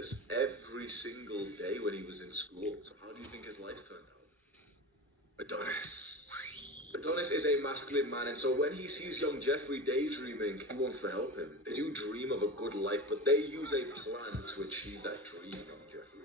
this every single day when he was in school. So how do you think his life turned out? Adonis. Adonis is a masculine man, and so when he sees young Jeffrey daydreaming, he wants to help him. They do dream of a good life, but they use a plan to achieve that dream, young Jeffrey.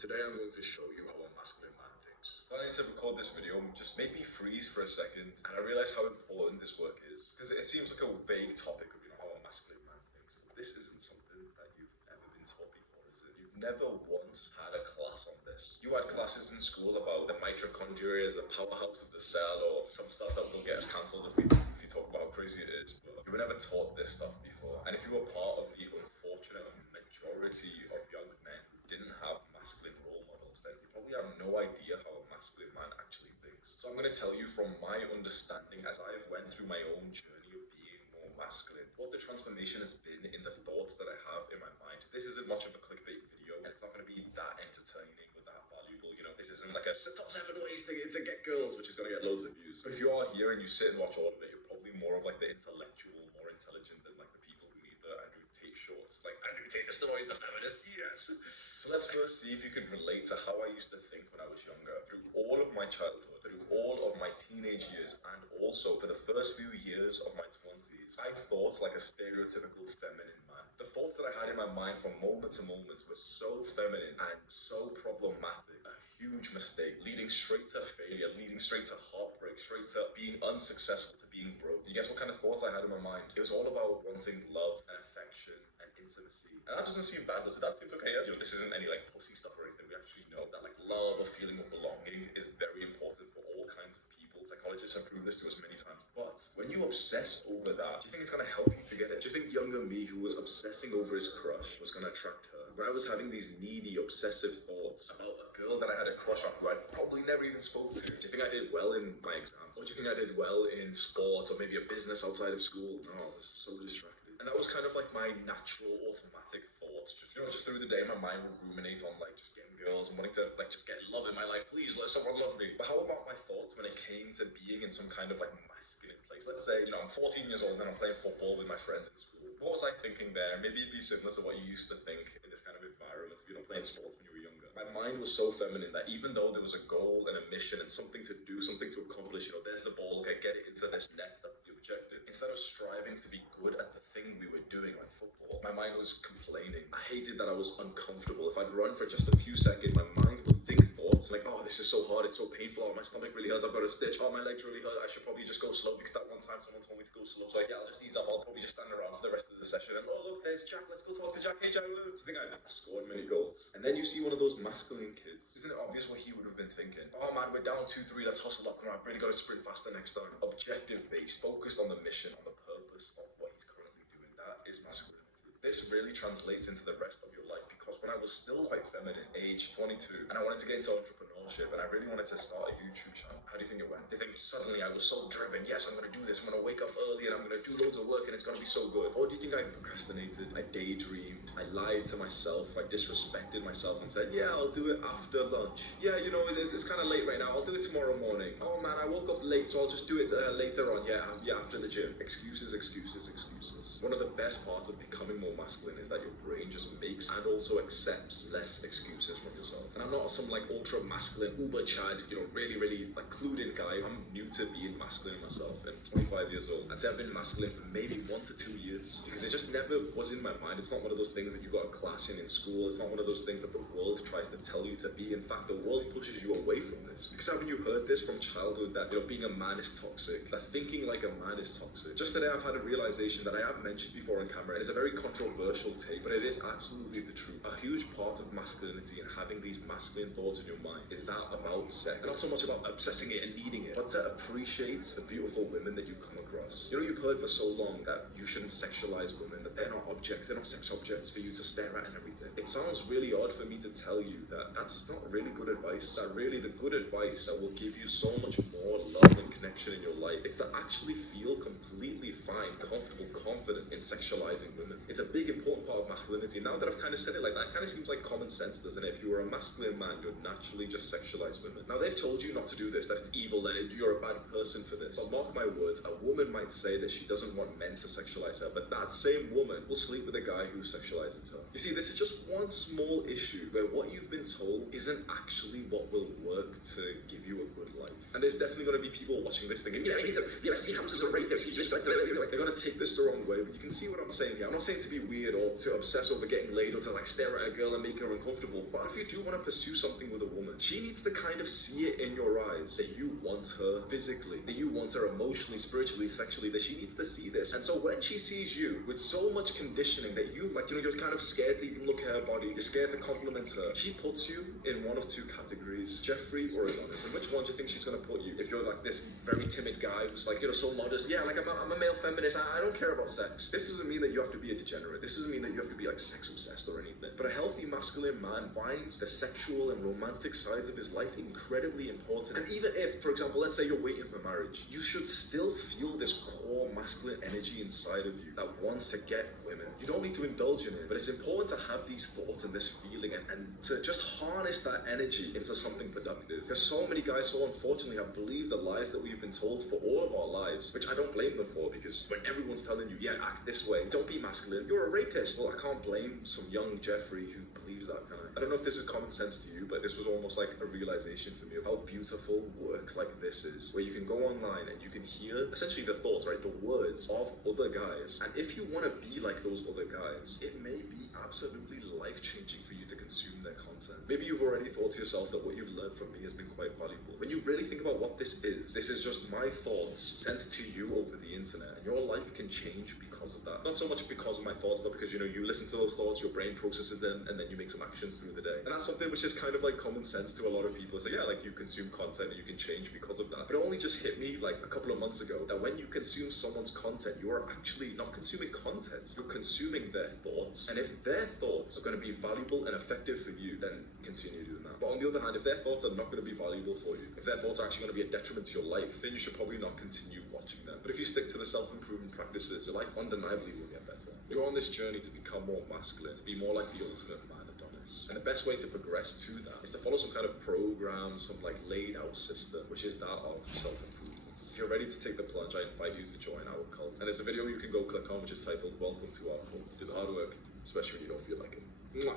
Today I'm going to show you how a masculine man thinks. Planning to record this video just made me freeze for a second, and I realized how important this work is. Because it seems like a vague topic of, how a masculine man thinks. But this isn't something that you've ever been taught before, is it? You've never once had a class on this. You had classes in school about the mitochondria as the powerhouse of the cell, or some stuff that will get us cancelled if you talk about how crazy it is. But you were never taught this stuff before. And if you were part of the unfortunate majority of young men who didn't have masculine role models, then you probably have no idea how a masculine man actually thinks. So I'm going to tell you from my understanding, as I have went through my own journey of being more masculine, what the transformation has been in the thoughts that I have in my mind. This isn't much of a clickbait video, and it's not going to be that entertaining or that valuable. This isn't like a top 7 ways to get girls, which is going to get loads of views. But if you are here and you sit and watch all of it, you're probably more of like the intellectual, more intelligent than like the people who need the Andrew Tate shorts. Like Andrew Tate, the stories, the feminist, yes. So let's first see if you can relate to how I used to think when I was younger. Through all of my childhood, through all of my teenage years, and also for the first few years of my 20s, I thought like a stereotypical feminine man. The thoughts that I had in my mind from moment to moment were so feminine and so problematic. A huge mistake, leading straight to failure, leading straight to heartbreak, straight to being unsuccessful, to being broke. You guess what kind of thoughts I had in my mind? It was all about wanting love and affection and intimacy. And that doesn't seem bad, does it? That seems okay. This isn't any like pussy stuff or anything. We actually know that like love or feeling of belonging is very important for all kinds of people. Psychologists have proved this to us many times. But when you obsess over that, do you think it's going to help you to get it? Do you think younger me, who was obsessing over his crush, was going to attract her? Where I was having these needy, obsessive thoughts about a girl that I had a crush on who I probably never even spoke to. Do you think I did well in my exams? Or do you think I did well in sport or maybe a business outside of school? No, I was so distracted. And that was kind of like my natural, automatic thoughts. Just through the day, my mind would ruminate on like just getting girls and wanting to like just get love in my life. Please let someone love me. But how about my thoughts when it came to being in some kind of like masculine place? Let's say, I'm 14 years old and I'm playing football with my friends in school. What was I thinking there? Maybe it'd be similar to what you used to think in this kind of environment if you're not playing sports when you were younger. My mind was so feminine that even though there was a goal and a mission and something to do, something to accomplish, there's the ball, get it into this net, that's the objective. Instead of striving to be good at the thing we were doing, like football, my mind was complaining. I hated that I was uncomfortable. If I'd run for just a few seconds, my mind would think thoughts like, oh, this is so hard, it's so painful, oh, my stomach really hurts, I've got a stitch, oh, my legs really hurt, I should probably just go slow, because that one time someone told me to go slow, so I'll just ease up, I'll probably just stand around for the rest of the session, and oh, look, there's Jack, let's go talk to Jack, hey, Jack, do you think I scored many goals? And then you see one of those masculine kids. Isn't it obvious what he would have been thinking? Oh man, we're down 2-3, let's hustle up, I've really got to sprint faster next time. Objective-based, focused on the mission, on the purpose of what he's currently doing. That is masculinity. This really translates into the rest of your life, because when I was still quite feminine, age 22, and I wanted to get into entrepreneurship, and I really wanted to start a YouTube channel. How do you think it went? Do you think suddenly I was so driven, yes, I'm going to do this, I'm going to wake up early, and I'm going to do loads of work, and it's going to be so good? Or do you think I procrastinated, I daydreamed, I lied to myself, I disrespected myself and said, yeah, I'll do it after lunch. Yeah, it's kind of late right now, I'll do it tomorrow morning. Oh man, I woke up late, so I'll just do it later on. Yeah, after the gym. Excuses, excuses, excuses. One of the best parts of becoming more masculine is that your brain just makes and also accepts less excuses from yourself. And I'm not some like ultra masculine, uber chad, really, really like clued in guy. I'm new to being masculine myself, and 25 years old. I'd say I've been masculine for maybe 1 to 2 years, because it just never was in my mind. It's not one of those things that you got a class in school. It's not one of those things that the world tries to tell you to be. In fact, the world pushes you away from this. Because haven't you heard this from childhood, that being a man is toxic, that thinking like a man is toxic? Just today I've had a realization that I have mentioned before on camera, and it's a very controversial take, but it is absolutely the truth. A huge part of masculinity and having these masculine thoughts in your mind is that about sex. And not so much about obsessing it and needing it, but to appreciate the beautiful women that you come across. You've heard for so long that you shouldn't sexualize women, that they're not objects, they're not sex objects for you to stare at and everything. It sounds really odd for me to tell you that that's not really good advice. That really the good advice that will give you so much more love and connection in your life, it's to actually feel completely fine, comfortable, confident in sexualizing women. It's a big important part of masculinity. Now that I've kind of said it like that, it kind of seems like common sense, doesn't it? If you were a masculine man, you'd naturally just sexualize women. Now they've told you not to do this, that it's evil, that you're a bad person for this. But mark my words, a woman might say that she doesn't want men to sexualize her, but that same woman will sleep with a guy who sexualizes sexualizes her. You see, this is just one small issue where what you've been told isn't actually what will work to give you a good life. And there's definitely going to be people watching this thinking, he comes as a rapist, he just like, they're going to take this the wrong way, but you can see what I'm saying here. I'm not saying to be weird or to obsess over getting laid or to like stare at a girl and make her uncomfortable, but if you do want to pursue something with a woman, she needs to kind of see it in your eyes that you want her physically, that you want her emotionally, spiritually, sexually, that she needs to see this. And so when she sees you with so much conditioning that you, like, you're kind of scared to even look at her body, you're scared to compliment her, she puts you in one of two categories, Jeffrey or Adonis. And which one do you think she's going to put you? If you're like this very timid guy who's like, so modest, yeah, like I'm a male feminist, I don't care about sex. This doesn't mean that you have to be a degenerate. This doesn't mean that you have to be like sex obsessed or anything. But a healthy masculine man finds the sexual and romantic sides of his life incredibly important. And even if, for example, let's say you're waiting for marriage, you should still feel this core masculine energy inside of you that wants to get women. You don't need to indulge in it, but it's important to have these thoughts and this feeling and to just harness that energy into something productive. Because so many guys, so unfortunately, have believed the lies that we've been told for all of our lives, which I don't blame them for, because when everyone's telling you, yeah, act this way, don't be masculine, you're a rapist. Well, I can't blame some young Jeffrey who believes that, can I? I don't know if this is common sense to you, but this was almost like a realization for me of how beautiful work like this is, where you can go online and you can hear essentially the thoughts, right, the words of other guys. And if you want to be like those other guys, it may be absolutely life-changing for you to consume their content. Maybe you've already thought to yourself that what you've learned from me has been quite valuable. When you really think about what this is just my thoughts sent to you over the internet, and your life can change because of that. Not so much because of my thoughts, but because, you listen to those thoughts, your brain processes them, and then you make some actions through the day. And that's something which is kind of like common sense to a lot of people. So yeah, like you consume content and you can change because of that. But it only just hit me like a couple of months ago that when you consume someone's content, you are actually not consuming content, you're consuming their thoughts. And if their thoughts are going to be valuable and effective for you, then continue doing that. But on the other hand, if their thoughts are not going to be valuable for you, if their thoughts are actually going to be a detriment to your life, then you should probably not continue watching them. But if you stick to the self-improvement practices, your life undeniably will get better. You're on this journey to become more masculine, to be more like the ultimate man, Adonis. And the best way to progress to that is to follow some kind of program, some like laid out system, which is that of self-improvement. If you're ready to take the plunge, I invite you to join our cult. And there's a video you can go click on which is titled Welcome to Our Cult. Do the hard work, especially when you don't feel like it. Mwah.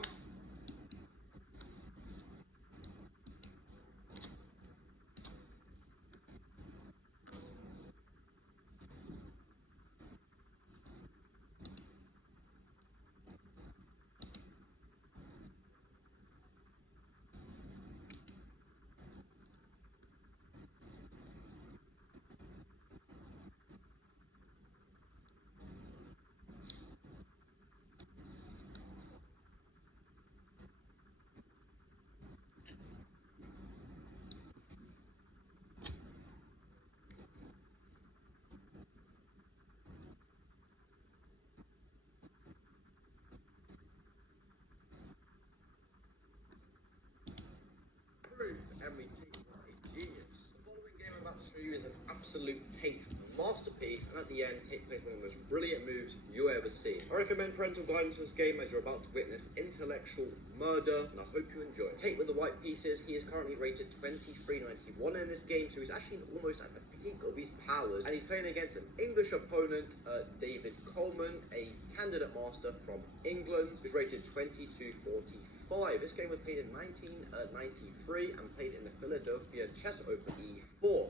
Proof that Emery Tate was a genius. The following game I'm about to show you is an absolute Tate masterpiece, and at the end, Tate plays one of the most brilliant moves you ever see. I recommend parental guidance for this game as you're about to witness intellectual murder, and I hope you enjoy it. Tate with the white pieces, he is currently rated 2391 in this game, so he's actually almost at the peak of his powers, and he's playing against an English opponent, David Coleman, a candidate master from England, who's rated 2245. This game was played in 1993 and played in the Philadelphia Chess Open E4.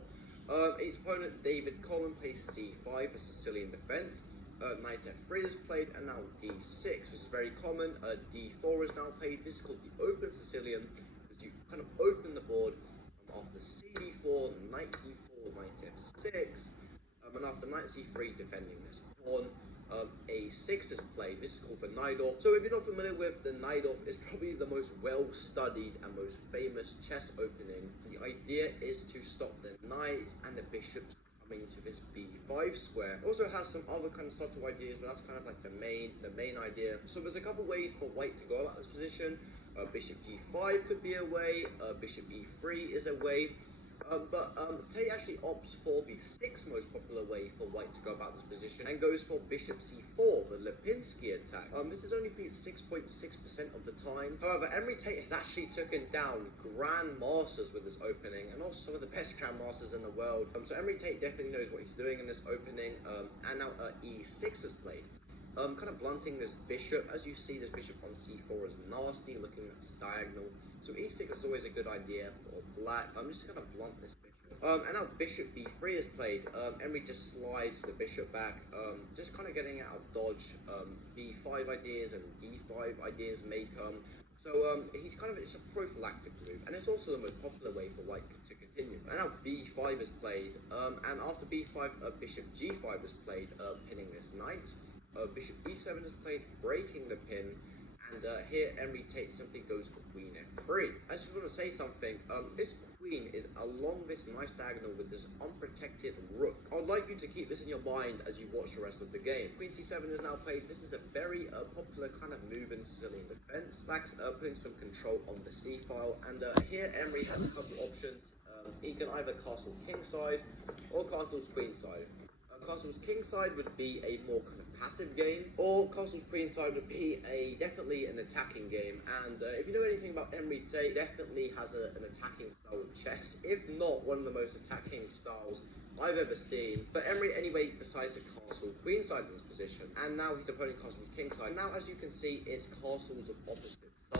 Its opponent, David Coleman, plays c5, a Sicilian defense. Knight f3 is played, and now d6, which is very common. d4 is now played. This is called the open Sicilian, because you kind of open the board after cd4, knight e4, knight f6, and after knight c3, defending this pawn. a6 is played. This is called the Najdorf. So if you're not familiar with the Najdorf, it's probably the most well-studied and most famous chess opening. The idea is to stop the knight and the bishops coming to this b5 square. It also has some other kind of subtle ideas, but that's kind of like the main idea. So there's a couple ways for white to go about this position. Bishop g5 could be a way. Bishop e3 is a way. But Tate actually opts for the sixth most popular way for white to go about this position and goes for bishop c4, the Lipinski attack. This is only played 6.6% of the time. However, Emery Tate has actually taken down grandmasters with this opening, and also some of the best grandmasters in the world. So Emery Tate definitely knows what he's doing in this opening. And now e6 is played. kind of blunting this bishop. As you see, this bishop on c4 is nasty, looking at this diagonal. So e6 is always a good idea for black. I'm just going to blunt this bishop. And now bishop b3 is played. Emery just slides the bishop back, just kind of getting out of dodge. b5 ideas and d5 ideas may come. So he's kind of, it's a prophylactic move, and it's also the most popular way for white to continue. And now b5 is played, and after b5, bishop g5 is played, pinning this knight. Bishop e7 is played, breaking the pin, and here Emery Tate simply goes for queen f3. I just want to say something, this queen is along this nice diagonal with this unprotected rook. I would like you to keep this in your mind as you watch the rest of the game. Queen c7 is now played. This is a very popular kind of move in Sicilian defense. Black's putting some control on the c file, and here Emery has a couple options. He can either castle kingside or castle's queenside. Castle's kingside would be a more kind of passive game, or Castle's queenside would be definitely an attacking game. And if you know anything about Emery Tate, definitely has an attacking style of chess, if not one of the most attacking styles I've ever seen. But Emery anyway decides to castle queenside in this position, and now he's opponent castles kingside. Now, as you can see, it's castles of opposite sides.